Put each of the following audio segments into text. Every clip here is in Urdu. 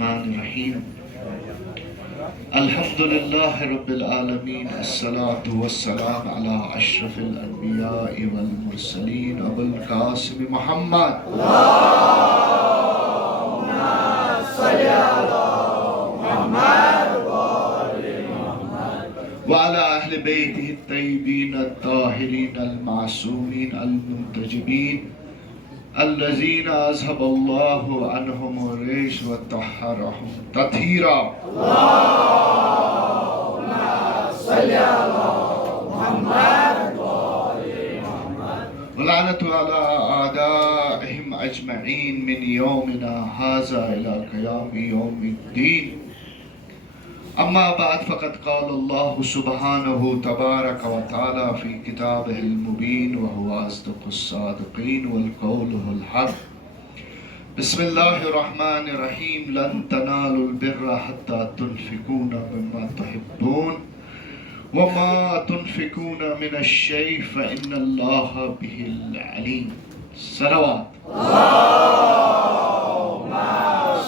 الرحمن الرحیم الحمدللہ رب العالمین الصلاة والسلام علی اشرف الانبیاء والمرسلین ابو القاسم محمد وعلى أهل بيته الطيبين الطاهرين المعصومين المنتجبين الذين أذهب الله عنهم الرجس وطهرهم تطهيرا اللهم صل على محمد ولعنة على أعدائهم أجمعين من يومنا هذا إلى قيام يوم الدين. أما بعد فقد قال الله سبحانه تبارك وتعالى في كتابه المبين وهو أصدق الصادقين والقوله الحق. بسم الله الرحمن الرحيم لن تنالوا البر حتى تنفقون مما تحبون وما تنفقون من الشيء فإن الله به العليم. صلوات اللهم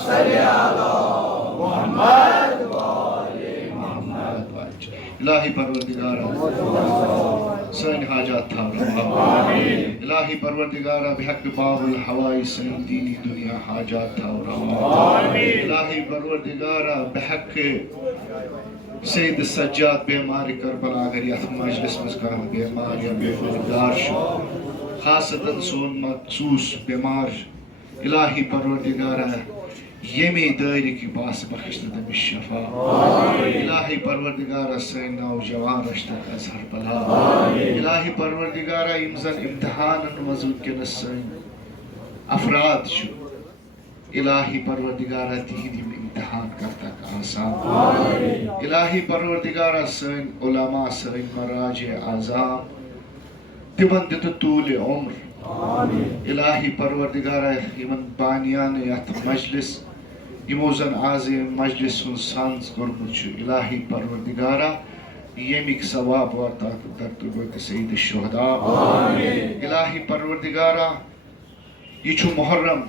صل على محمد. الہی پروردگارہ سن حاجات تھا الہی پروردگارہ بحق باب الحوائی سن دینی دنیا حاجات تھا الہی پروردگارہ بحق سید سجاد بیمار کربلا اگر یت مجلس مزکا بیمار یا بیمار شو خاصتاً سون مخصوص بیمار الہی پروردگارہ یمی دائری کی باس بخشت دم شفا الہی پروردگارہ سین نوجوان رشتہ ازہر بلا الہی پروردگارہ امزن امتحان مزود کے نسین افراد شو الہی پروردگارہ تیدی امتحان کرتا آسان الہی پروردگارہ سین علماء سین مراجع اعظام تمن دت طول عمر الہی پروردگارہ یمن بانیان یت مجلس یموزن عظیم مجلس سانز کرمچ الہی پروردگارہ یمیک ثواب واتا درتبت سید الشہداء الہی پروردگارہ یہ چھو محرم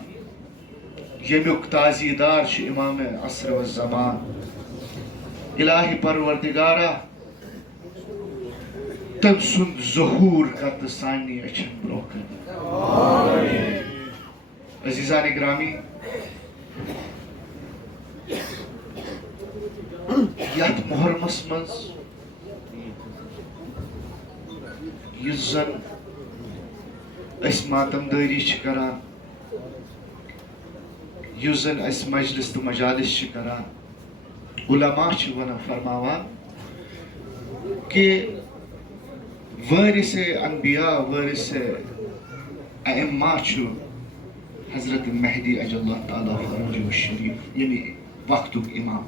یمیک تازیدار چھ امام عصر و زمان الہی پروردگارہ تم سن ظہور کرت سانی اچھن بروکن عزیزان گرامی یت محرمس منز یس زن اس ماتم داری چھ کران یس زن اس مجلس تو مجالس چھ کران علماء چھ ونہ فرماوان کہ وارث انبیاء وارث ائمہ چھو حضرت مہدی اجل اللہ تعالیٰ فرمجہ الشریف یعنی وقتک امام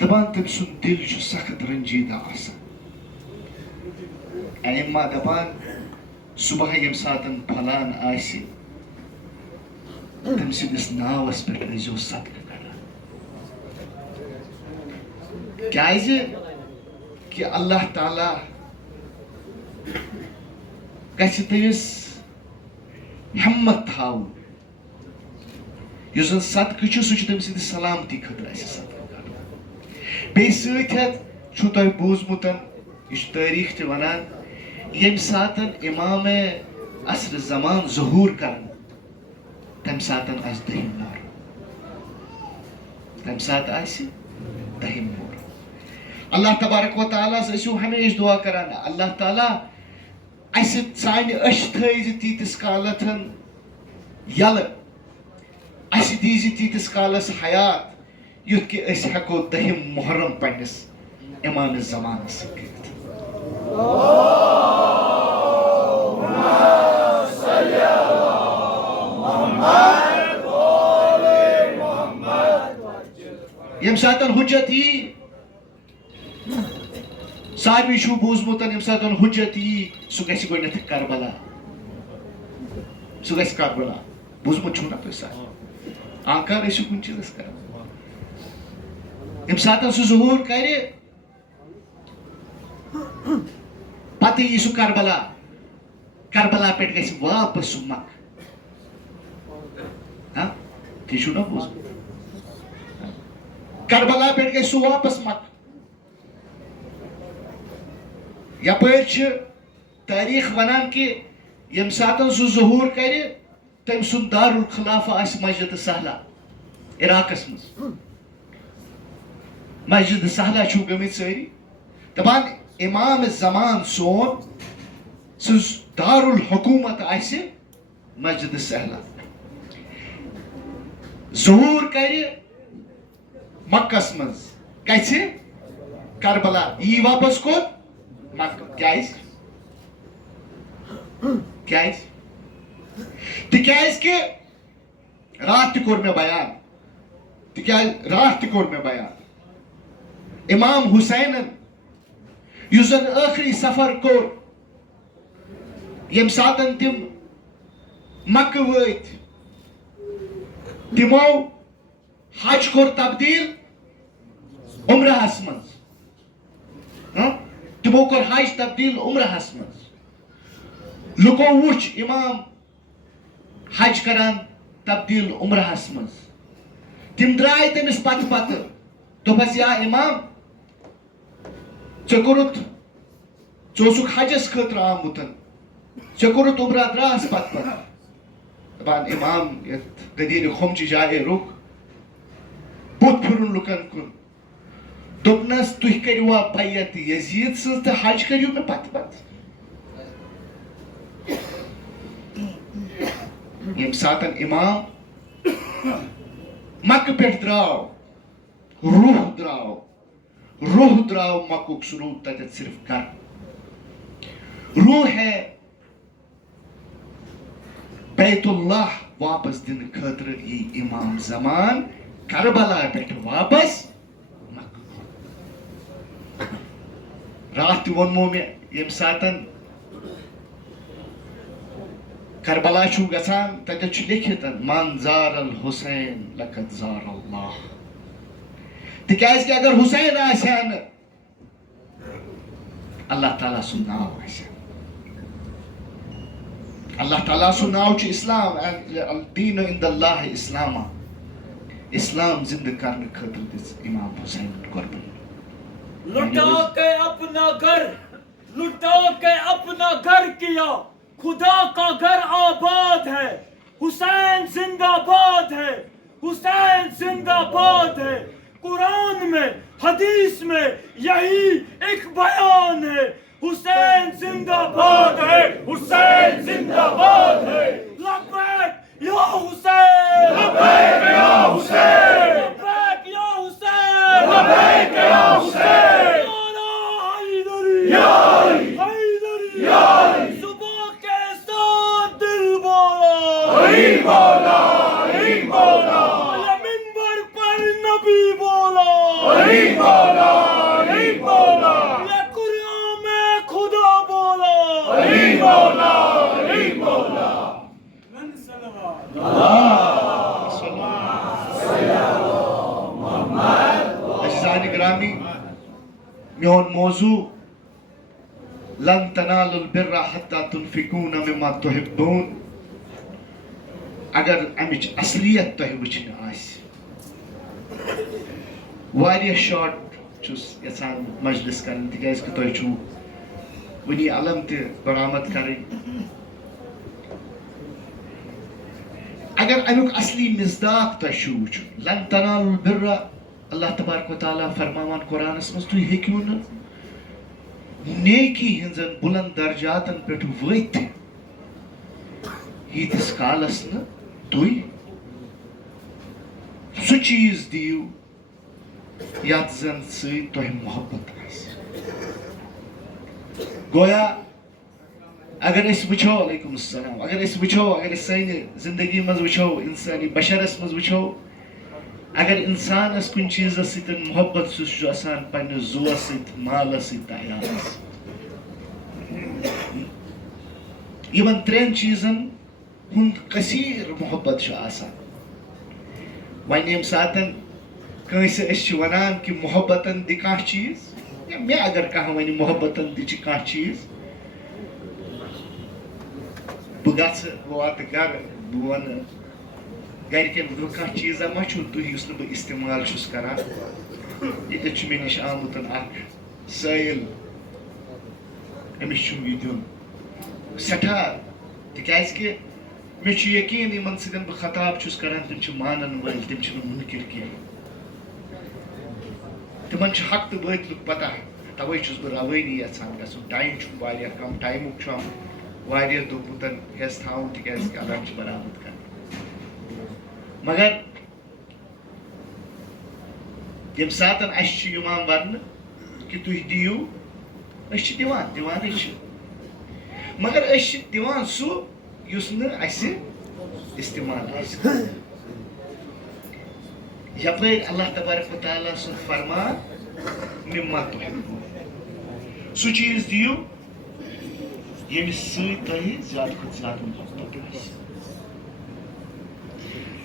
دپان تم سن دل چھو سخت رنجیدہ آسان ائمہ دپان صبح یم ساتن پھلان آسی تم سندس ناوس پہ ٲسۍزیو صدقہ کران کیازِ کہ اللہ تعالیٰ گژھِ تٔمِس ہمت تھاوُن یُس زن صدقہٕ چھُ سُہ چھُ تٔمۍ سٕنٛدِ سلامتی خٲطرٕ اَسہِ صدقہٕ کرُن بیٚیہِ سۭتۍ ہٮ۪تھ چھُو تۄہہِ بوٗزمُت یہِ چھُ تٲریٖخ تہِ وَنان ییٚمہِ ساتہٕ امام عصر زمان ظہوٗر کرن تَمہِ ساتہٕ آسہِ دٔہِم محرم تَمہِ ساتہٕ آسہِ دٔہِم محرم اللہ تبارک و تعالیٰ ٲسِو ہمیشہِ دعا کران اللہ تعالیٰ اسہِ سانہِ أچھ تھٲیزِ تیٖتِس کالتھن یلہٕ اسہِ دیٖزِ تیٖتِس کالس حیات یُتھ کہِ أسۍ ہٮ۪کو دٔہِم محرم پننِس امام زمانس سۭتۍ کٔرِتھ ییٚمہِ ساتہٕ حُجت یی سارِوٕے چھُو بوٗزمُت ییٚمہِ ساتہٕ حُجت یی سُہ گژھِ گۄڈنٮ۪تھ کربلا سُہ گژھِ کربلا بوٗزمُت چھُو نا تُہۍ سارِوٕے آنکار ٲسِو کُنہِ چیٖزس کران ییٚمہِ ساتہٕ سُہ ظہوٗر کرِ پتہٕ یی سُہ کربلا کربلا پٮ۪ٹھ گژھِ واپس سُہ مکہ تی چھُو نا بوٗزمُت کربلا پہ گئی سہ واپس مکہ. یپٲرۍ چھِ تٲریٖخ ونان کہ ییٚمہِ ساتہٕ سُہ ظہوٗر کرِ تٔمۍ سُنٛد دارالخلافہ آسہِ مسجد سہلہ عراقس منٛز. مسجد سہلہ چھُو گٔمٕتۍ سٲری دپان امام زمان سون سٕنٛز دارالحکوٗمت آسہِ مسجد سہلہ. ظہوٗر کرِ مکس منٛز گژھِ کربلا یی واپس کوٚت مکہ. کیٛازِ تِکیٛازِ کہ راتھ تہِ کوٚر مےٚ بیان امام حُسینن یُس زن ٲخری سفر کوٚر ییٚمہِ ساتہٕ تِم مکہ وٲتۍ تِمو حج کوٚر تبدیٖل عمرہس منٛز. تِمو کوٚر حج تبدیٖل عمرہس منٛز. لُکو وُچھ امام حج کران تبدیٖل عمرہس منٛز. تِم درٛاے تٔمِس پتہٕ پتہٕ دوٚپہس یا امام ژےٚ اوسُکھ حجس خٲطرٕ آمُت ژےٚ کوٚرُتھ عمرہ درٛاس پتہٕ پتہٕ. دپان امام یتھ گدیٖرِ خومچہِ جایہِ رُک بُتھ پھِرُن لُکن کُن. دوٚپنس تُہۍ کٔرِوا بیعت یزیٖد سٕنٛز تہٕ حج کٔرِو مےٚ پتہٕ پتہٕ. ییٚمہِ ساتہٕ امام مکہ پٮ۪ٹھ درٛاو روح درٛاو مکُک سُہ روٗد تتٮ۪تھ صرف گرٕ. روح ہے بیت اللہ واپس دِنہٕ خٲطرٕ یی امام زمان کربلا پٮ۪ٹھ واپس مکہ. راتھ تہِ ووٚنمو مےٚ ییٚمہِ ساتہٕ کربلا چھُو گژھان تتٮ۪تھ چھُ لیکھِتھ من زار الحسین لقد زار اللہ. تِکیٛازِ کہ اگر حُسین آسہِ ہا نہٕ اللہ تعالیٰ سُنٛد ناو آسہِ ہا. اللہ تعالیٰ سُنٛد ناو چھُ اسلام. الدیٖن عند اللہ اسلامہ. اسلام زندٕ کرنہٕ خٲطرٕ دِژ امام حُسین قۄربٲنی. لٹا کے اپنا گھر کیا خدا کا گھر آباد ہے. حسین زندہ باد ہے. حسین زندہ باد ہے. قرآن میں حدیث میں یہی ایک بیان ہے. حسین زندہ باد ہے. حسین زندہ باد ہے. لبیک یا حسین. لبیک یا حسین. لبیک یا حسین. لبیک یا حسین. یا حیدری. یا صبح کے ساتھ دل بولا. علی بولا. علی بولا. منبر پر نبی بولا. علی بولا. علی بولا. قرآن میں خدا بولا. علی بولا. علی بولا. عزیزان گرامی میون موضوع لن تنالوا البر حتى تنفقون مما تحبون. اگر امچ اصلیت تۄہہِ وٕچھنہِ آسہِ واریاہ شاٹ چھُس یژھان مجلس کرٕنۍ تِکیٛازِ کہِ تۄہہِ چھُو وٕنی علم تہِ برآمد کرٕنۍ. اگر امیُک اصلی مصداق تۄہہِ چھُو وٕچھُن لن تنالوا البر اللہ تبارک و تعالیٰ فرماوان قرآنس منٛز تُہۍ ہیٚکِو نہٕ نیکی ہٕنٛزن بُلند درجاتن پٮ۪ٹھ وٲتِتھ ییٖتِس کالس نہٕ تُہۍ سُہ چیٖز دِیِو یتھ زن سۭتۍ تۄہہِ محبت آسہِ. گویا اگر أسۍ وٕچھو وعلیکُم السلام اگر أسۍ سانہِ زندگی منٛز وٕچھو انسٲنی بشرس منٛز وٕچھو اگر انسانس کُنہِ چیٖزس سۭتۍ محبت سُہ چھُ آسان پننِس زُوس سۭتۍ مالس سۭتۍ تہٕ عیالس. یِمن ترٛٮ۪ن چیٖزن ہُنٛد کثیٖر محبت چھُ آسان. وۄنۍ ییٚمہِ ساتہٕ کٲنٛسہِ أسۍ چھِ ونان کہِ محبتن دِ کانٛہہ چیٖز یا مےٚ اگر کانٛہہ ونہِ محبتن دِ چھِ کانٛہہ چیٖز بہٕ گژھٕ بہٕ واتہٕ گرٕ بہٕ ونہٕ گرکن کانٛہہ چیٖزا ما چھُو تُہۍ یُس نہٕ بہٕ استعمال چھُس کران؟ ییٚتٮ۪تھ چھُ مےٚ نِش آمُت اکھ سٲیِل، أمِس چھُم یہِ دیُن سٮ۪ٹھاہ، تِکیٛازِ کہِ مےٚ چھُ یقیٖن یِمن سۭتۍ بہٕ خطاب چھُس کران تِم چھِ مانن وٲلۍ، تِم چھِنہٕ مُنکِر کینٛہہ، تِمن چھُ حق تہٕ باطلُک پتہ، توے چھُس بہٕ روٲنی یژھان گژھُن. ٹایم چھُم واریاہ کم، ٹایمُک چھُ واریاہ دوٚپمُت حٮ۪س تھاوُن تِکیٛازِ کہِ اللہ چھُ برابر کران. مگر ییٚمہِ ساتہٕ اَسہِ چھُ یِوان وننہٕ کہِ تُہۍ دِیِو، أسۍ چھِ دِوانٕے چھِ، مگر أسۍ چھِ دِوان سُہ یُس نہٕ اَسہِ استعمال آسہِ. یپٲرۍ اللہ تبارک و تعالیٰ سُنٛد فرمان مِما تُحِبوٗن، سُہ چیٖز دِیِو ییٚمِس سۭتۍ تۄہہِ زیادٕ کھۄتہٕ زیادٕ محبت آسہِ.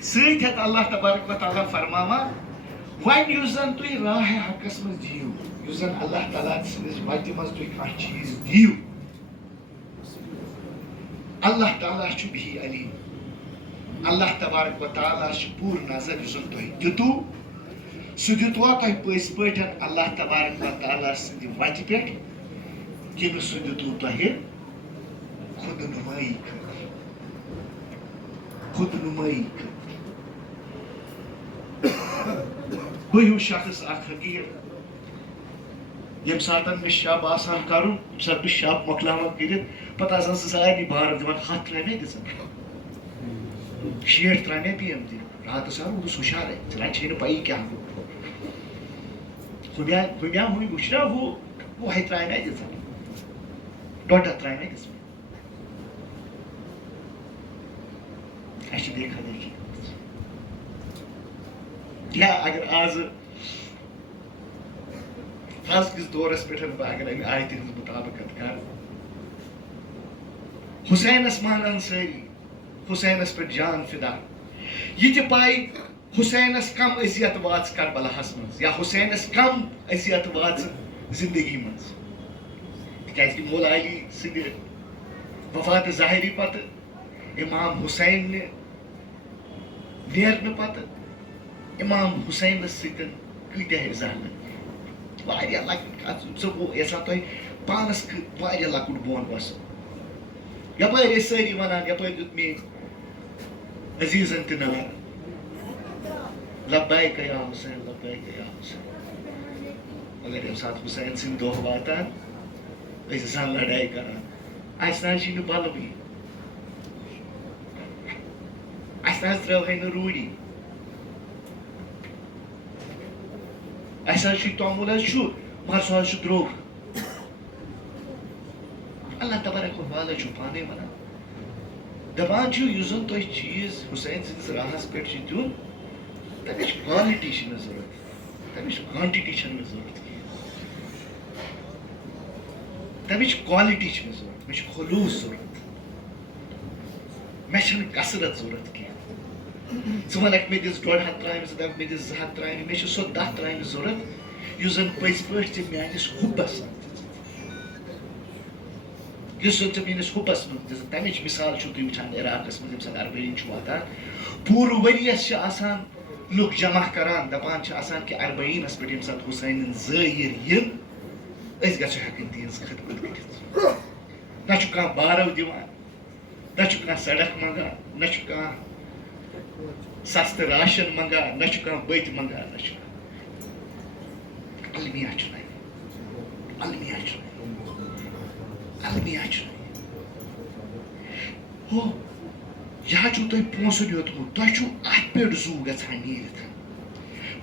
سۭتۍ ہٮ۪تھ اللہ تبارک و تعالیٰ فرماوان وۄنۍ یُس زن تُہۍ راہِ حقس منٛز دِیِو، یُس زن اللہ تعالیٰ سٕنٛدِس وتہِ منٛز تُہۍ کانٛہہ چیٖز دِیِو، اللہ تعالیٰ چھُ بِہی علیم. اللہ تبارک و تعالیٰ چھُ پوٗرٕ نظر، یُس زن تۄہہِ دِتوٗ سُہ دِتوا تۄہہِ پٔزۍ پٲٹھۍ اللہ تبارک و تعالیٰ سٕنٛدِ وتہِ پٮ۪ٹھ کِنہٕ سُہ دِتوٗ تۄہہِ خود نُمٲیی خٲطرٕ، خود نُمٲیی خٲطرٕ. بہٕ ہیوٗ شخص اکھ حقیٖر، ییٚمہِ ساتہٕ مےٚ شب آسان کرُن، ییٚمہِ ساتہٕ بہٕ شب مۄکلاوان کٔرِتھ، پتہٕ آسان سُہ سارنٕے بارس دِوان 100 ترٛاے مےٚ دِژن، 60 ترٛاے مےٚ بیٚیہِ تہِ. راتس آو بہٕ اوسُس ہُشارے، ژٕ چھے نہٕ پیی کیٛاہ گوٚو. ہُمہِ وٕچھ نا وُہے ترٛاے مےٚ دِژن، 150 ترٛاے مےٚ دِژمٕژ. اَسہِ چھِ دیکھا دیکھی گٔمٕژ. یا اگر آزٕ أزکِس دورس پٮ۪ٹھ بہٕ اگر اَمہِ آیتہِ ہٕنٛز مُطابقت کرٕ، حُسینس مانن سٲری، حُسینس پٮ۪ٹھ جان فِدا. یہِ تہِ پاے حُسینس کم اذیت واژ کربلاہس منٛز، یا حُسینس کم اذیت واژ زندگی منٛز. تِکیٛازِ کہِ مولا علی سٕنٛدِ وفات ظاہری پتہٕ، امام حُسین نیرنہٕ پتہٕ، امام حُسینس سۭتۍ کۭتیاہ اِظہار، واریاہ لۄکٕٹ کتھ. ژٕ یژھان تۄہہِ پانس واریاہ لۄکُٹ بوٚن وسُن. یپٲرۍ ٲسۍ سٲری ونان، یپٲرۍ دیُت میٲنۍ عزیٖزن تہِ نار، لبیک یا حُسین، لبیک یا حُسین. مگر ییٚمہِ ساتہٕ حُسین سٕنٛدۍ دۄہ واتان، أسۍ زن لڑٲے کران، اَسہِ نہ حظ چھِ نہٕ بلوٕے، اَسہِ نہ حظ ترٛٲوہے نہٕ روٗڈی، اَسہِ حظ چھُ توٚمُل حظ چھُ مگر سُہ حظ چھُ درٛوگ. اللہ تبارک و تعالیٰ چھُ پانے ونان، دپان چھُ یُس زن تۄہہِ چیٖز حُسین سٕنٛدِس راہس پٮ۪ٹھ چھُ دیُن، تمِچ کالٹی چھنہٕ ضروٗرت، تمِچ کوانٹِٹی چھنہٕ مےٚ ضروٗرت کینٛہہ، تمِچ کالٹی چھِ مےٚ ضروٗرت، مےٚ چھُ خلوٗص ضروٗرت، مےٚ چھنہٕ کثرت ضروٗرت کینٛہہ. ژٕ ونکھ مےٚ دِژ 150 ترٛامہِ، ژٕ دپکھ مےٚ دِژ 200 ترٛامہِ، مےٚ چھِ سۄ 10 ترٛامہِ ضروٗرت یُس زن پٔزۍ پٲٹھۍ ژےٚ میٲنِس حُبس یُس زن ژےٚ میٲنِس حُبس منٛز دِژٕکھ. تمِچ مِثال چھُو تُہۍ وٕچھان عراقس منٛز، ییٚمہِ ساتہٕ اربعین چھُ واتان، پوٗرٕ ؤرۍیس چھِ آسان لُکھ جمع کران، دپان چھِ آسان کہِ اربعینس پٮ۪ٹھ ییٚمہِ ساتہٕ حُسینٕنۍ زٲیِر یِن، أسۍ گژھو ہٮ۪کٕنۍ تِہنٛز خدمت کٔرِتھ. نہ چھُ کانٛہہ بارو دِوان، نہ چھُ کانٛہہ سڑک منٛگان، نہ چھُ کانٛہہ سستہٕ راشن منٛگان، نہ چھُ کانٛہہ بٔتۍ منٛگان، نہ چھُ المیہ چھُ نہٕ، المیہ چھُ نہٕ، المیہ چھُ نہٕ. ہو یہِ حظ چھُو تۄہہِ پونٛسہٕ دیُتمُت، تۄہہِ چھُو اتھ پٮ۪ٹھ زوٗ گژھان نیٖرِتھ.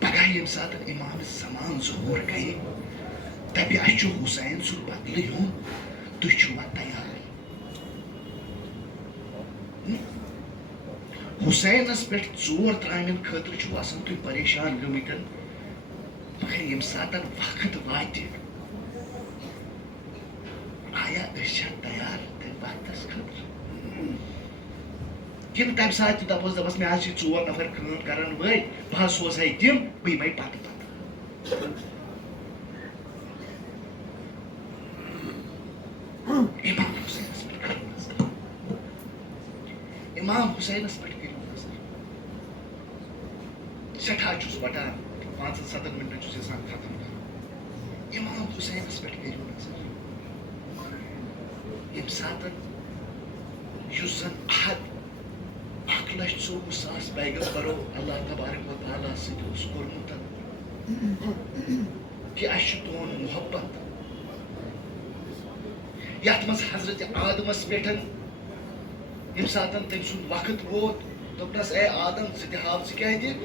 پگاہ ییٚمہِ ساتہٕ امام زمان ظہوٗر کرِ، دپہِ اَسہِ چھُ حُسین سُنٛد بدلہٕ ہیوٚن، تُہۍ چھُوا تیار؟ حُسینس پٮ۪ٹھ 4 ترٛامٮ۪ن خٲطرٕ چھُو آسان تُہۍ پریشان گٔمٕتۍ، مگر ییٚمہِ ساتہٕ وقت واتہِ، آیا أسۍ چھا تیار تمہِ وقتس خٲطرٕ؟ کِنہٕ تمہِ ساتہٕ تہِ دپس مےٚ حظ چھِ 4 نفر کٲم کرن وٲلۍ، بہٕ حظ سوزہے تِم، بہٕ یِمے پتہٕ پتہٕ. امام حُسینس پٮ۪ٹھ کٔرِو نظر، امام حُسینس پٮ۪ٹھ کٔرِو نظر. سٹھا چھس بٹان 5-7 منٹن چھس یژھان ختم کرُن امام حسینس پٮ۪ٹھ کٔرِو نظر ییٚمہِ ساتہٕ یُس زن 1,24,000 پیغمبرو اللہ تبارک و تعالیٰ سۭتۍ اوس کوٚرمُت کہ اَسہِ چھُ تُہُنٛد محبت یتھ منٛز حضرت آدمس پٮ۪ٹھ ییٚمہِ ساتہٕ تٔمۍ سُنٛد وقت ووت دوٚپنس اے آدم ژٕ تہِ ہاو ژٕ کیٛاہ دِکھ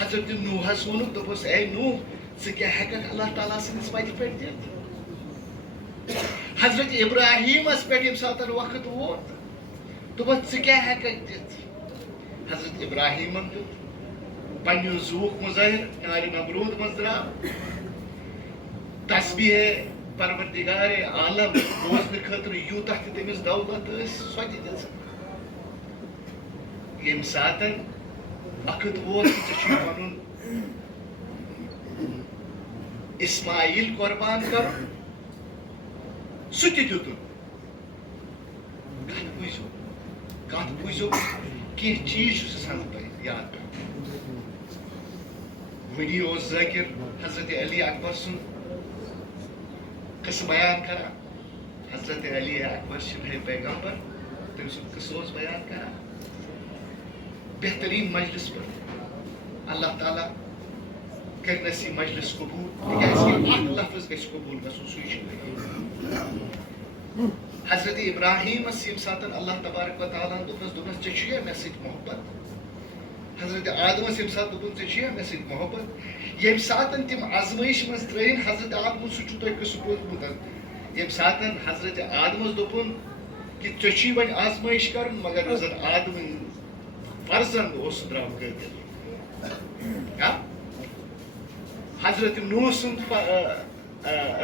حضرت نوحس ووٚنُکھ دوٚپُس اے نوح ژٕ کیٛاہ ہٮ۪ککھ اللہ تعالیٰ سٕنٛدِس وتہِ پٮ۪ٹھ دِتھ حضرت ابراہیٖمس پٮ۪ٹھ ییٚمہِ ساتہٕ وقت ووت دوٚپُس ژٕ کیٛاہ ہٮ۪ککھ دِتھ حضرت ابراہیٖمن دیُت پننہِ زُوُک مُظٲہر نارِ نمروٗد منٛز درٛاو تسبیٖح پروردگار عالم بوزنہٕ خٲطرٕ یوٗتاہ تہِ تٔمِس دولت ٲس سۄ تہِ دِژ ییٚمہِ ساتہٕ وقت ووت ژےٚ چھُے پنُن اسماعیل قۄربان کرُن سُہ تہِ دِتُن کتھ بوٗزِو کینٛہہ چیٖز چھُس یژھان بہٕ تۄہہِ یاد کرُن وٕنی اوس ذٲکِر حضرت علی اکبر سُنٛد قصہٕ بیان کران حضرت علی اکبر شبہ پیغمبر تٔمۍ سُنٛد قصہٕ اوس بیان کران بہتریٖن مجلس پٮ۪ٹھ اللہ تعالیٰ کٔرنس یہِ مجلس قبوٗل تِکیٛازِ کہِ اکھ لفظ گژھِ قبوٗل گژھُن سُے چھُ حضرت ابراہیٖمس ییٚمہِ ساتہٕ اللہ تبارک و تعالیٰ دوٚپنس ژےٚ چھُیا مےٚ سۭتۍ محبت حضرت آدمس ییٚمہِ ساتہٕ دوٚپُن ژےٚ چھُیا مےٚ سۭتۍ محبت ییٚمہِ ساتہٕ تِم آزمٲیش منٛز ترٛٲیِن حضرت آدمس سُہ چھُو تۄہہِ قصہٕ بوٗزمُت ییٚمہِ ساتہٕ حضرت آدمس دوٚپُن کہِ ژےٚ چھُے وۄنۍ آزمٲیش کرُن مگر یُس زن آدمٕنۍ فرزند اوس سُہ درٛاو قٲدِر حضرت نوح سُنٛد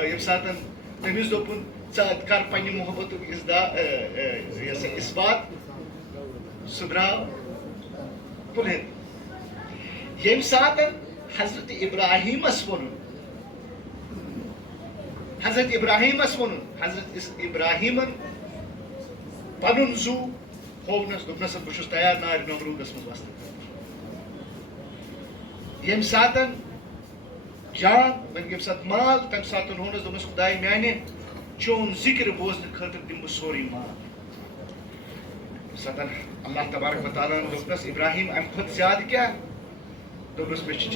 ییٚمہِ ساتہٕ تٔمِس دوٚپُن ژٕ کر پننہِ محبتُک اِثبات سُہ درٛاو پُلہِتھ ییٚمہِ ساتہٕ حضرت ابراہیٖمس ووٚنُن حضرت ابراہیٖمن پنُن زُو ہوونس دوٚپنس بہٕ چھُس تیار نارِ نمروٗدس منٛز وسنہٕ ییٚمہِ ساتہٕ جان وۄنۍ ییٚمہِ ساتہٕ مال تمہِ ساتہٕ ووٚنُس دوٚپمس خۄداے میانہِ چون ذِکر بوزنہٕ خٲطرٕ دِمہٕ بہٕ سورُے مال ییٚمہِ ساتہٕ اللہ تبارک و تعالیٰ ہن دوٚپنس ابراہیٖم امہِ کھۄتہٕ زیادٕ کیٛاہ دوٚپنس مےٚ چھِ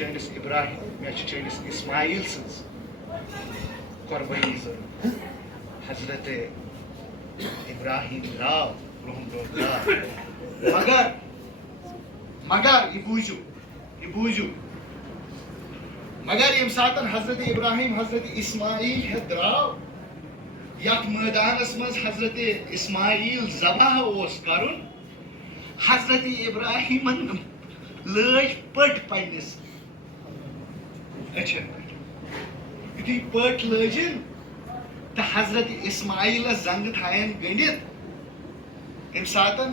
چٲنِس اسماعیل سٕنٛز قۄربٲنی ضروٗرت حضرت ابراہیٖم درٛاو برونٛہہ درٛاو مگر یہِ بوٗزِو مگر ییٚمہِ ساتہٕ حضرت ابراہیٖم حضرت اسماعیل ہٮ۪تھ درٛاو یتھ مٲدانس منٛز حضرت اسماعیل ذبح اوس کرُن حضرت ابراہیٖمن لٲج پٔٹۍ پننِس أچھن پٮ۪ٹھ یُتھُے پٔٹۍ لٲجِن تہٕ حضرت اسماعیلس زنٛگہٕ تھایَن گٔنڈِتھ تمہِ ساتہٕ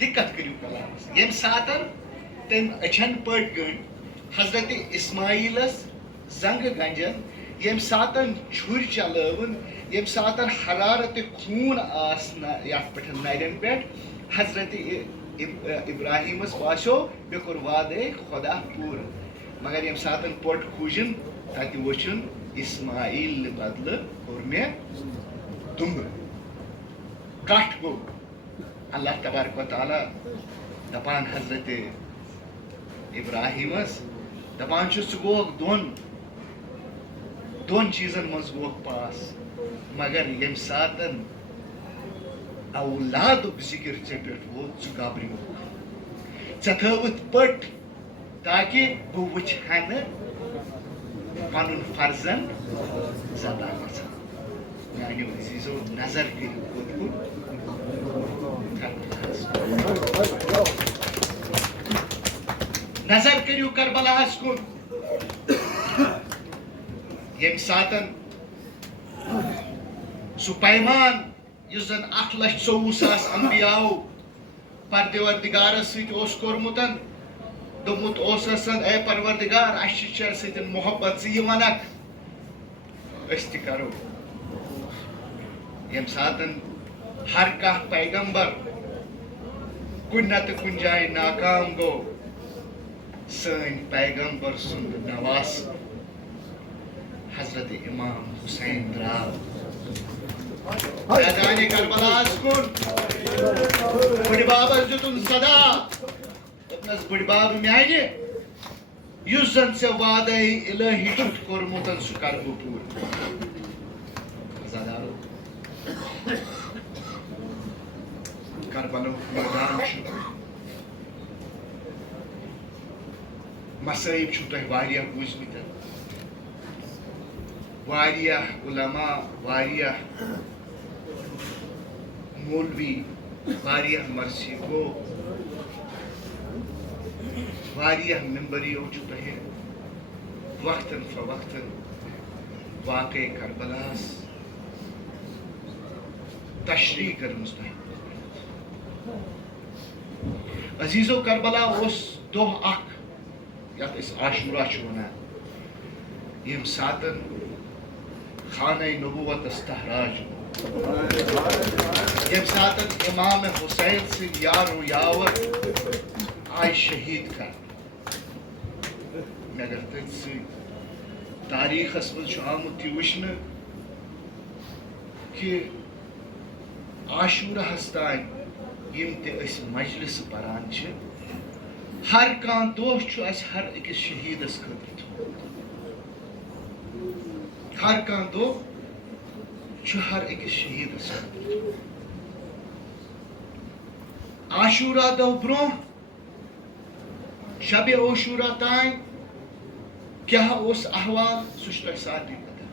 دِقت کٔرِو کلامس ییٚمہِ ساتہٕ تٔمۍ أچھن پٔٹۍ گٔنڈۍ حضرت اسماعیلس زنٛگہٕ گنٛجن ییٚمہِ ساتہٕ چھُرۍ چلٲوٕن ییٚمہِ ساتہٕ حرارت خوٗن آسہٕ یتھ پٮ۪ٹھ نرٮ۪ن پٮ۪ٹھ حضرت ابراہیٖمس باسیو مےٚ کوٚر وعدے خۄدا پوٗرٕ مگر ییٚمہِ ساتہٕ پوٚٹ کھوٗجِن تتہِ وٕچھُن اسماعیل بدلہٕ کوٚر مےٚ دُمبہٕ کٹھ گوٚو اللہ تبارک و تعالیٰ دپان حضرت ابراہیٖمس دپان چھُ ژٕ گوٚوکھ دۄن چیٖزن منٛز گوٚوکھ پاس مگر ییٚمہِ ساتہٕ اولادُک ذِکر ژےٚ پٮ۪ٹھ ووت ژٕ گابریوکھ ژےٚ تھٲوٕتھ پٔٹۍ تاکہِ بہٕ وٕچھِ ہا نہٕ پنُن فرزند زبان گژھان میانیو عزیٖزو نظر کٔرِو کوٚت نظر کٔرِو کربلاہس کُن ییٚمہِ ساتہٕ سُہ پیمان یُس زن 1,24,000 انبیاہو پردِوردِگارس سۭتۍ اوس کوٚرمُت دوٚپمُت اوسس اے پروردِگار اسہِ چھِ ژےٚ سۭتۍ محبت ژٕ یہِ ونکھ أسۍ تہِ کرو ییٚمہِ ساتہٕ ہر کانٛہہ پیغمبر کن نتہ کن جائے ناکام گو سن پیغمبر سند نواس حضرت امام حسین دراو میدان کربلاس کن بڑی بابس دتن صدا دپنس بڑی باب میانہ یس زن ژے وعدہ الہی چھُتھ کوٚرمُت سُہ کر بہٕ پوٗرٕ عزادارو کربلُک میدان چھُ مصائب چھُو تۄہہِ واریاہ بوٗزمٕتۍ واریاہ علماء واریاہ مولوی واریاہ مرثی گو واریاہ ممبریو چھُ تۄہہِ وقتاً فوقتاً واقعے کربلاہس تشریح کٔرمٕژ تۄہہِ عزیزو کربلا اوس دۄہ اکھ یتھ أسۍ عاشورہ چھِ ونان ییٚمہِ ساتہٕ خانہ نبوتس تحراج ییٚمہِ ساتہٕ امام حسین سٕنٛدۍ یارو یاور آیہِ شہید کرنہٕ مگر تٔتھۍ سۭتۍ تاریخس منٛز چھُ آمُت یہِ وٕچھنہٕ کہِ عاشوراہس تانۍ یِم تہِ أسۍ مجلسہٕ پران چھِ ہر کانٛہہ دۄہ چھُ اَسہِ ہر أکِس شہیٖدس خٲطرٕ تھوٚومُت ہر کانٛہہ دۄہ چھُ ہر أکِس شہیٖدس خٲطرٕ عاشورہ دۄہ برونٛہہ شبِ عاشورہ تانۍ کیٛاہ اوس احوال سُہ چھُ تۄہہِ سارنٕے پتہ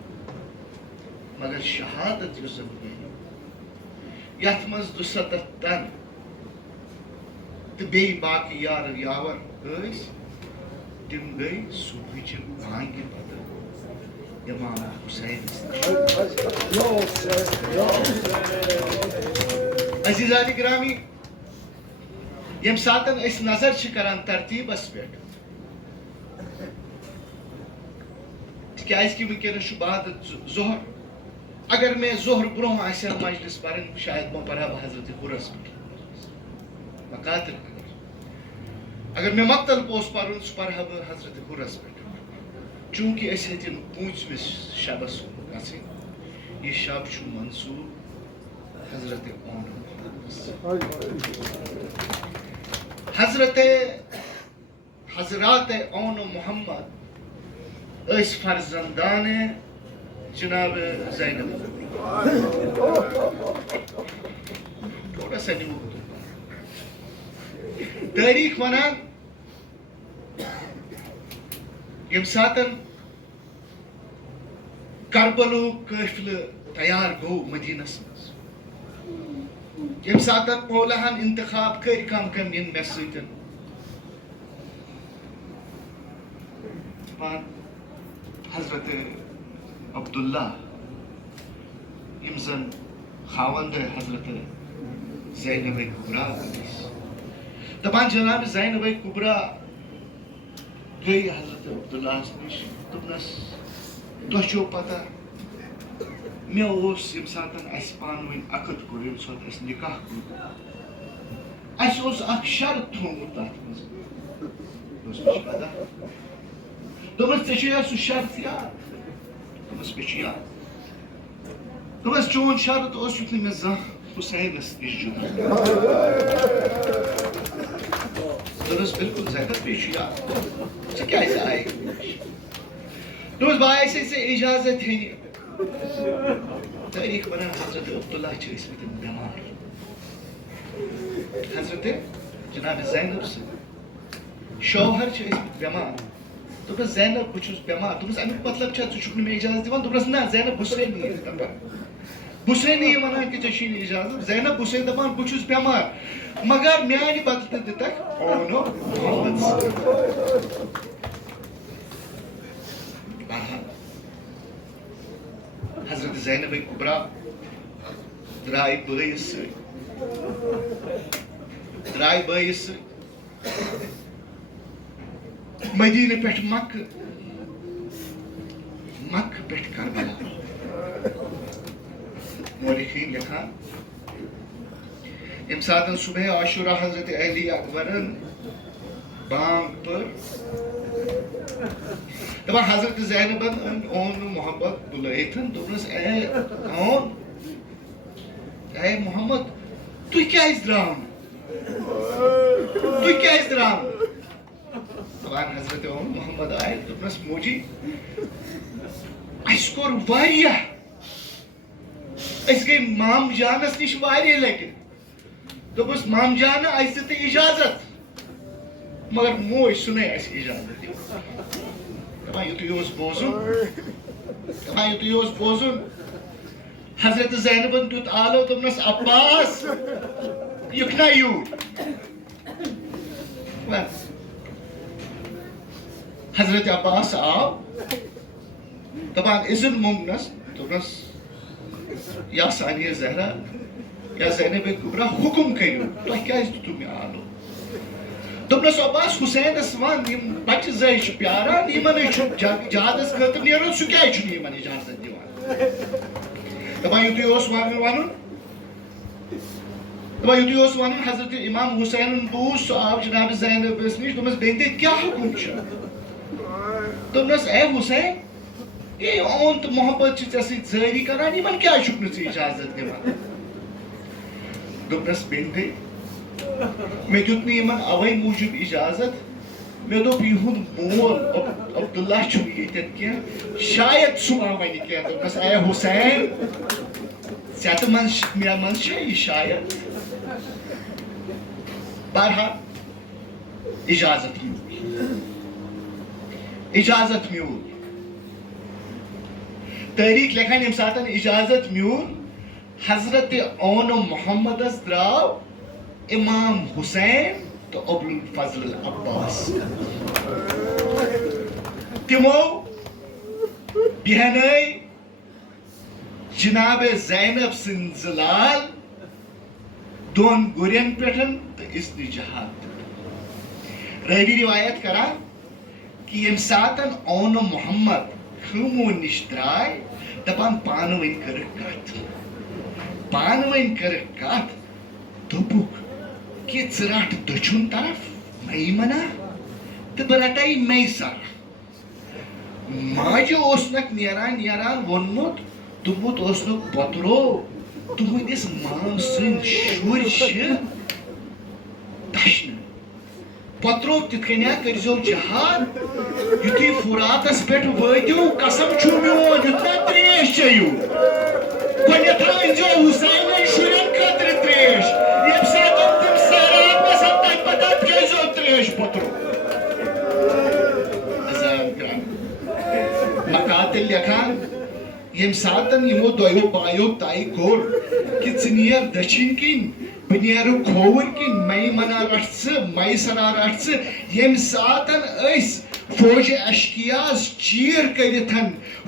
مگر شہادت یُس زن گٔے یتھ منٛز ২۷ تن تہٕ بیٚیہِ باقٕے یار یاور ٲسۍ تِم گٔے صبحٕچہِ بانگہِ پتہٕ امام حسینس عزیزانِ گرامی ییٚمہِ ساتہٕ أسۍ نظر چھِ کران ترتیٖبس پٮ۪ٹھ تِکیٛازِ کہِ وٕنکیٚنس چھُ بعد ظہر اگر مےٚ ظہر برونٛہہ آسہِ ہا مجلس پرٕنۍ شاید پرہا بہٕ حضرت حُرس پٮ۪ٹھ مقاتل اگر مےٚ مقتل اوس پرُن سُہ پرہا بہٕ حضرت حُرس پٮ۪ٹھ چوٗنٛکہِ أسۍ ہیٚتِن 25مِس شبس گژھٕنۍ یہِ شب چھُ منصوٗب حضرت حضرات اون محمد ٲسۍ فرزندانِ جناب زینب تھوڑا سا نِمو تٲریٖخ ونان ییٚمہِ ساتہٕ کربلُک قٲفلہٕ تیار گوٚو مدیٖنس منٛز ییٚمہِ ساتہٕ مولہن انتخاب کٔرۍ کم کم یِن مےٚ سۭتۍ حضرت عبداللہ یِم زن خاوند حضرت زینب کبرا ٲسۍ دپان جناب زینب کبرا گٔے حضرت عبداللہس نِش دوٚپنس تۄہہِ چھو پتہ مےٚ اوس ییٚمہِ ساتہٕ اَسہِ پانہٕ ؤنۍ عقد کوٚر ییٚمہِ ساتہٕ اَسہِ نکاح کوٚر اَسہِ اوس اکھ شرط تھوٚومُت تتھ منٛز دوٚپمس مےٚ چھِ پتہ دوٚپمس ژےٚ چھُیا سُہ شرط یاد دوٚپمس مےٚ چھُ یاد دوٚپمس چون شرط اوس یُتھ نہٕ مےٚ زانٛہہ حُسینس نِش جُدا دوٚپنس بِلکُل زینب بیٚیہِ چھُ یاد ژٕ کیٛازِ آیہِ دوٚپمس بہٕ آیسے ژےٚ اِجازت ہیٚنہِ تٲریٖخ ونان حضرت عبداللہ چھِ ٲسمٕتۍ بٮ۪مار حضرت جناب زینب سٕنٛدۍ شوہر چھِ ٲسمٕتۍ بٮ۪مار دوٚپنس زینب بہٕ چھُس بٮ۪مار دوٚپمس امیُک مطلب چھا ژٕ چھُکھ نہٕ مےٚ اِجازت دِوان دوٚپنس نہ زینب حُسینی ٲسۍ دپان حُسینی ونان کہِ ژےٚ چھُے نہٕ اِجازت زینب حُسین دپان بہٕ چھُس بٮ۪مار مگر میانہِ بدلہٕ دِتکھ اونو محمد حضرت زینب کبرا درٛاے بٲیِس سۭتۍ مدیٖنہٕ پٮ۪ٹھ مکہٕ پٮ۪ٹھ کربلا مورخیٖن لیکھان یم ساتن صبح عاشورہ حضرت علی اکبرن بانگ پر دپان حضرت زینبن اون محمد بلائتن دوپنس اے محمد تُہۍ کیٛازِ درٛاو تُہۍ کیٛازِ درٛاو دپان حضرت محمد آئے دوپنس موجی اَسہِ کوٚر واریاہ أسۍ گٔے مام جانس نِش واریاہ لٹہِ دوٚپُس مام جانہٕ اَسہِ دِ تہٕ اِجازت مگر موج ژھٕنٕے اَسہِ اِجازت دِوان دپان یُتُے اوس بوزُن حضرت زینبن دیُت آلو دوٚپنس عباس یُکھ نا یوٗرۍ حضرت عباس آو دپان اِذن موٚنگنس دوٚپنس یا ثانیہ زہرا یا زینب کبرا حکم کٔرِو تۄہہِ کیٛازِ دِتوٗ مےٚ آلو دوٚپنس عباس حُسینس ون یِم بچہِ زٕ چھِ پیاران یِمن چھُ جہادس خٲطرٕ نیرُن سُہ کیٛازِ چھُنہٕ یِمن اِجازت دِوان دپان یُتُے اوس ونُن حضرت امام حُسینن بوٗز سُہ آو جناب زینبس نِش دوٚپمس بیٚنہِ کیٛاہ حُکم چھُ دوٚپنس اے حُسین اے اون تہٕ محبت چھِ ژےٚ سۭتۍ زٲری کران یِمن کیٛازِ چھُکھ نہٕ ژٕ اِجازت دِوان دوٚپنس بیٚنہِ مےٚ دیُت نہٕ یِمن اوے موٗجوٗب اِجازت مےٚ دوٚپ یِہُنٛد مول عبداللہ چھُنہٕ ییٚتٮ۪ن کینٛہہ شاید سُہ ما وَنہِ کینٛہہ دوٚپنس اے حُسین ژےٚ تہٕ مےٚ منٛز چھا یہِ شاید بہرحال اِجازت میوٗل تٲریٖخ لیکھان ییٚمہِ ساتہٕ اِجازت میوٗل حضرت اون محمدس درٛاو امام حُسین تہٕ ابوالفضل عباس تِمو بیٚہنٲے جناب زینب سٕنٛدۍ زٕ لال دۄن گُرٮ۪ن پٮ۪ٹھ تہٕ اِذنہِ جہاد رٲوی روایت کران کہ ییٚمہِ ساتہٕ اون محمد خۭمو نِش درٛاے دپان پانہٕ ؤنۍ کٔرٕکھ کتھ دوٚپُکھ کہ ژٕ رٹ دٔچھُن طرف میمنہ تہٕ بہٕ رٹے میسر ماجہِ اوسنکھ نیران ووٚنمُت دوٚپمُت اوسنکھ پۄترو تُہنٛدِس مام سٕنٛدۍ شُرۍ چھِ دشنہٕ پۄترو تِتھ کٔنۍ کٔرۍزیو جہاد یُتھُے فراتس پٮ۪ٹھ وٲتِو قسم چھُ میون یُتھ نہ تریش چیٚیِو گۄڈنٮ۪تھ أنۍزیو حُسینٕنۍ شُرٮ۪ن خٲطرٕ تریش ییٚمہِ ساتہٕ تِم سیراب گژھن تمہِ پتہٕ چیٚزیو تریش پۄترو مقاتل لیکھان ییٚمہِ ساتہٕ یِمو دۄیو بایو طے کوٚر کہ ژٕ نیر دٔچھِنۍ کِنۍ بہٕ نیرٕ کھووٕرۍ کِنۍ میمنہ رٹھ ژٕ میسرا رٹھ ژٕ ییٚمہِ ساتہٕ أسۍ فوجِ اشکیاز چیٖر کٔرِتھ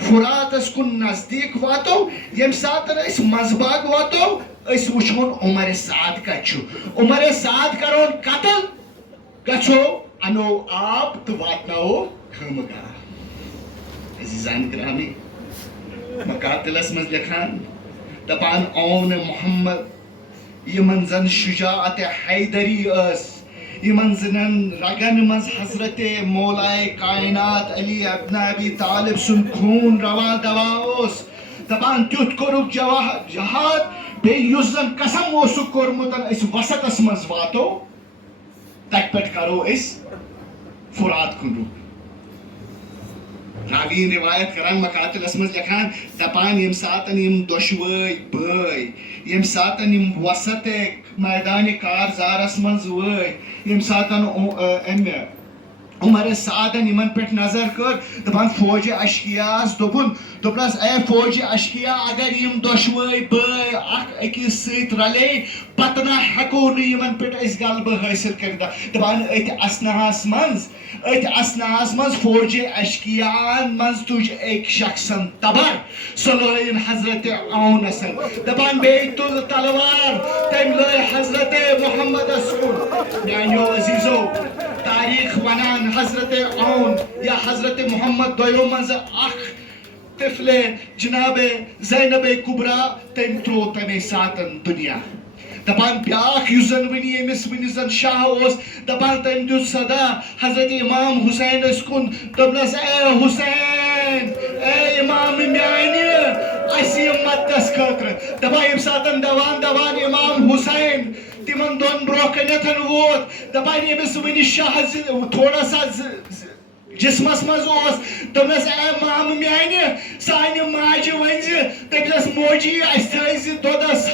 فراتس کُن نزدیٖک واتو ییٚمہِ ساتہٕ أسۍ منٛزباگ واتو أسۍ وٕچھہون عمرِ سعد کتہِ چھُ عمرِ سعد کرہون قتل گژھو انو آب تہٕ واتناوو خٲمگاہ عزیزان گرامی مقاتلس منٛز لیکھان دپان اون محمد یِمن زن شجاعت حیدری ٲس یِمن زنن رگن منٛز حضرت مولائے کائنات علی ابن ابی طالب سُنٛد خوٗن روا دوا اوس دپان تیُتھ کوٚرُکھ جہاد بیٚیہِ یُس زن قسم اوسُکھ کوٚرمُت أسۍ وسطس منٛز واتو تتہِ پٮ۪ٹھ کرو أسۍ فرات کُن رُخ راویٖن روایت کران مقاتلس منٛز لیکھان دپان ییٚمہِ ساتہٕ یِم دۄشوٲے بٲے ییٚمہِ ساتہٕ یِم وسط میدانہِ کارزارس منٛز وٲتۍ ییٚمہِ ساتہٕ امہِ عمرِ سعدن یِمن پٮ۪ٹھ نظر کٔر دپان فوجِ اشکیاہس دوٚپنس اے فوجِ اشکیا اگر یِم دۄشوٲے بٲے اکھ أکِس سۭتۍ رلے پتہٕ نہ ہٮ۪کو نہٕ یِمن پٮ۪ٹھ أسۍ غلبہٕ حٲصِل کٔرِتھ دپان أتھۍ اسناہس منٛز فوجِ اشکیاہن منٛز تُج أکۍ شخصن تبر سۄ لٲیِن حضرت اونسن دپان بیٚیہِ تُل تلوار تٔمۍ لٲے حضرت محمدس کُن میانیو عزیزو تاریٖخ ونان حضرت اون یا حضرت محمد دۄیو منٛزٕ اکھ طفلے جناب زینب کبرا تٔمۍ تروو تمے ساتن دُنیا دپان بیاکھ یُس زن ونی ییٚمِس ونہِ زن شاہ اوس دپان تٔمۍ دیُت صدا حضرت امام حسین ٲسۍ کُن دوٚپنس اے حسین اے امام میانہِ اَسہِ یہِ مددس خٲطرٕ دپان ییٚمہِ ساتن دوان دوان امام حسین تِمن دۄن برونٛہہ کنٮ۪تھ ووت دپان ییٚمِس ونہِ شاہ تھوڑا سا جسمس منٛز اوس دوٚپنس اے مام میانہِ سانہِ ماجہِ ؤنۍ زِ دٔپۍزٮ۪س موجی اَسہِ تھٲیزِ دۄدس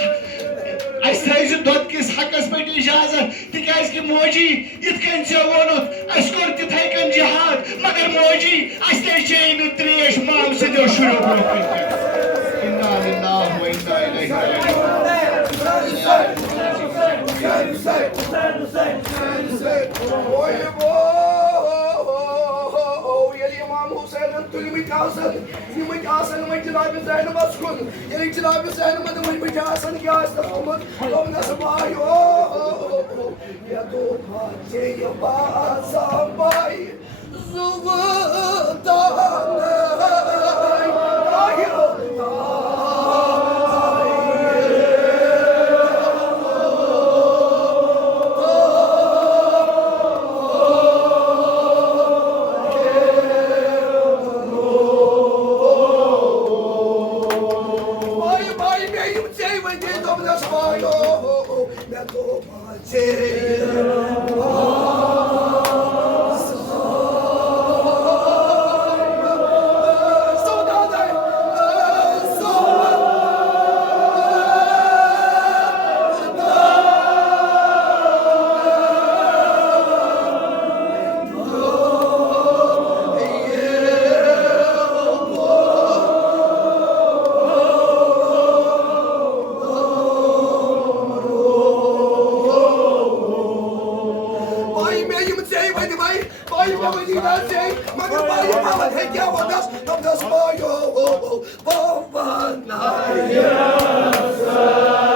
اَسہِ تھٲیزِ دۄد کِس حقس پٮ۪ٹھ اِجازت تِکیٛازِ کہِ موجی یِتھ کٔنۍ ژےٚ ووٚنُتھ اَسہِ کوٚر تِتھَے کٔنۍ جہاد مگر موجی اَسہِ تے چیٚیہِ نہٕ ترٛیش مام سٕنٛدیو شُرٮ۪و برونٛہہ کُن اِنا لِلّٰہِ و اِنا اِلَیْهِ راجِعوٗن وۄنۍ جناب زینبس کُن ییٚلہِ جناب زینبن وٕنۍمٕتۍ آسن کیٛاہ آسہِ تس گوٚمُت دوٚپنس بایو مےٚ دوٚپا ژےٚ باسان باے Yes, sir.